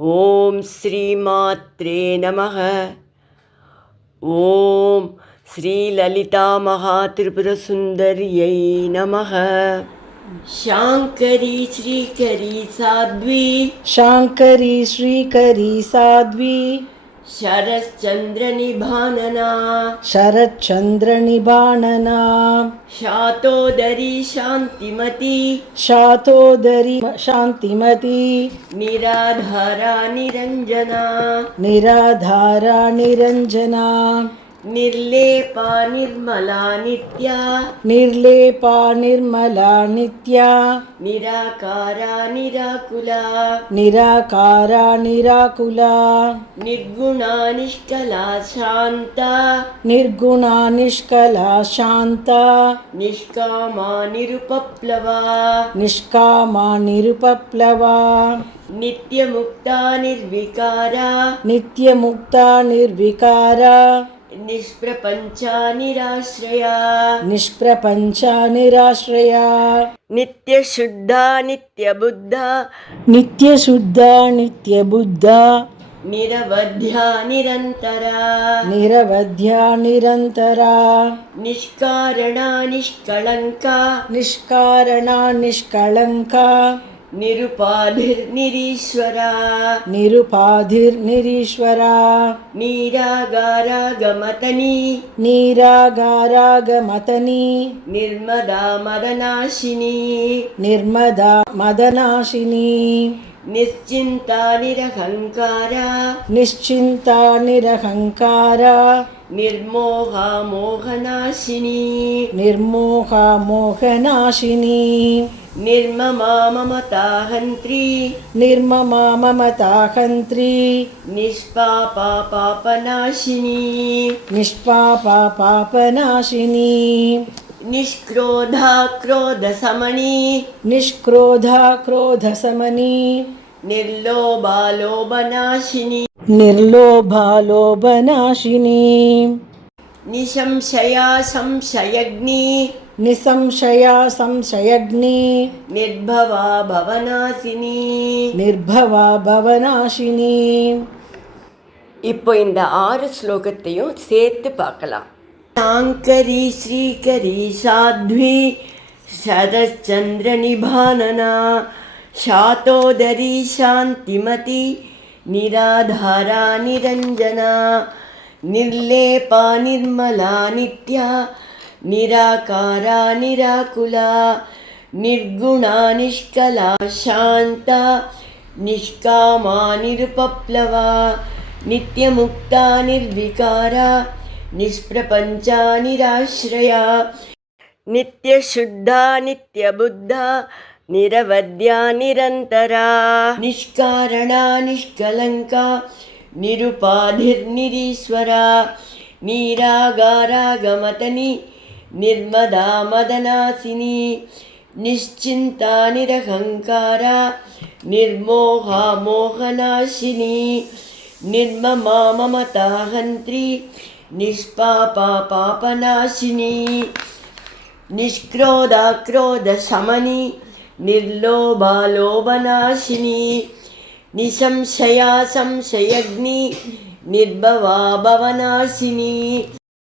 ఓం శ్రీమాత్రే నమః. ఓం శ్రీలలితామహాత్రిపురసుందర్యై నమః. శాంకరీ శ్రీకరీ సాధ్వీ శాంకరీ శ్రీకరీ సాధ్వీ శరశ్చంద్రనిభాననా శరచంద్రనిభాననా శాతోదరీ శాంతిమతి శాతోదరి శాంతిమతి నిరాధారా నిరంజనా నిరాధారా నిరంజనా నిర్లేపా నిర్మలా నిత్యా నిర్లేపా నిర్మలా నిత్యా నిరాకారా నిరాకులా నిరాకారా నిరాకులా నిర్గుణా నిష్కలా శాంతా నిర్గుణా నిష్కలా శాంతా నిష్కామా నిరుపప్లవా నిష్కామా నిరుపప్లవా నిత్యముక్తా నిర్వికారా నిత్యముక్తా నిర్వికారా నిష్ప్రపంచా నిరాశ్రయా నిష్ప్రపంచా నిరాశ్రయా నిత్యశుద్ధా నిత్యబుద్ధా నిత్యశుద్ధా నిత్యబుద్ధా నిరవధ్యా నిరంతరా నిరవధ్యా నిరంతరా నిష్కారణా నిష్కళంకా నిష్కారణా నిష్కళంకా నిరుపాధిర్నిరీశ్వరా నిరుపాధిర్నిరీశ్వరా నీరాగారాగమతనీ నీరాగారాగమతనీ నిర్మదా మదనాశిని నిర్మదా మదనాశిని నిశ్చింతా నిరహంకారా నిశ్చింతా నిరహంకారా నిర్మోహా మోహనాశిని నిర్మోహా మోహనాశిని నిర్మమా మమతాహంత్రి నిర్మమా మమతాహంత్రి నిష్పాపా పాపనాశిని నిష్పాపా పాపనాశిని నిష్క్రోధా క్రోధసమణి నిష్క్రోధా క్రోధసమని నిర్లోభా లోభనాశిని నిర్లోభా లోభనాశిని నిశంశయా సంశయగ్ని నిసంశయా సంశయగ్ని నిర్భవా భவநாசினி. நிர்பவா பவநாசினி. இப்போ இந்த 6 ஸ்லோகத்தையும் சேர்த்து பார்க்கலாம். சாங்கரி ஸ்ரீகரி சாத்வி சரச்சந்திர நிபானனா சாதோதரி சாந்திமதி நிராதாரா நிரஞ்சனா నిర్లేపా నిర్మలా నిత్యా నిరాకారా నిరాకులా నిర్గుణా నిష్కలా శాంతా నిష్కామా నిరుపప్లవా నిత్యముక్తా నిర్వికారా నిష్ప్రపంచా నిరాశ్రయా నిత్యశుద్ధా నిత్యబుద్ధా నిరవధ్యా నిరంతరా నిష్కారణా నిష్కలంకా నిరుపాధిర్నిరీశ్వరా నీరాగారాగమతని నిర్మదా మదనాశిని నిశ్చింతా నిరహంకారా నిర్మోహా మోహనాశిని నిర్మమా మమతాహంత్రి నిష్పాపా పాపనాశిని నిష్క్రోధా క్రోధశమని నిర్లోభా లోభనాశిని నిశంశయా సంశయగ్ని నిర్భవా భవనాశిని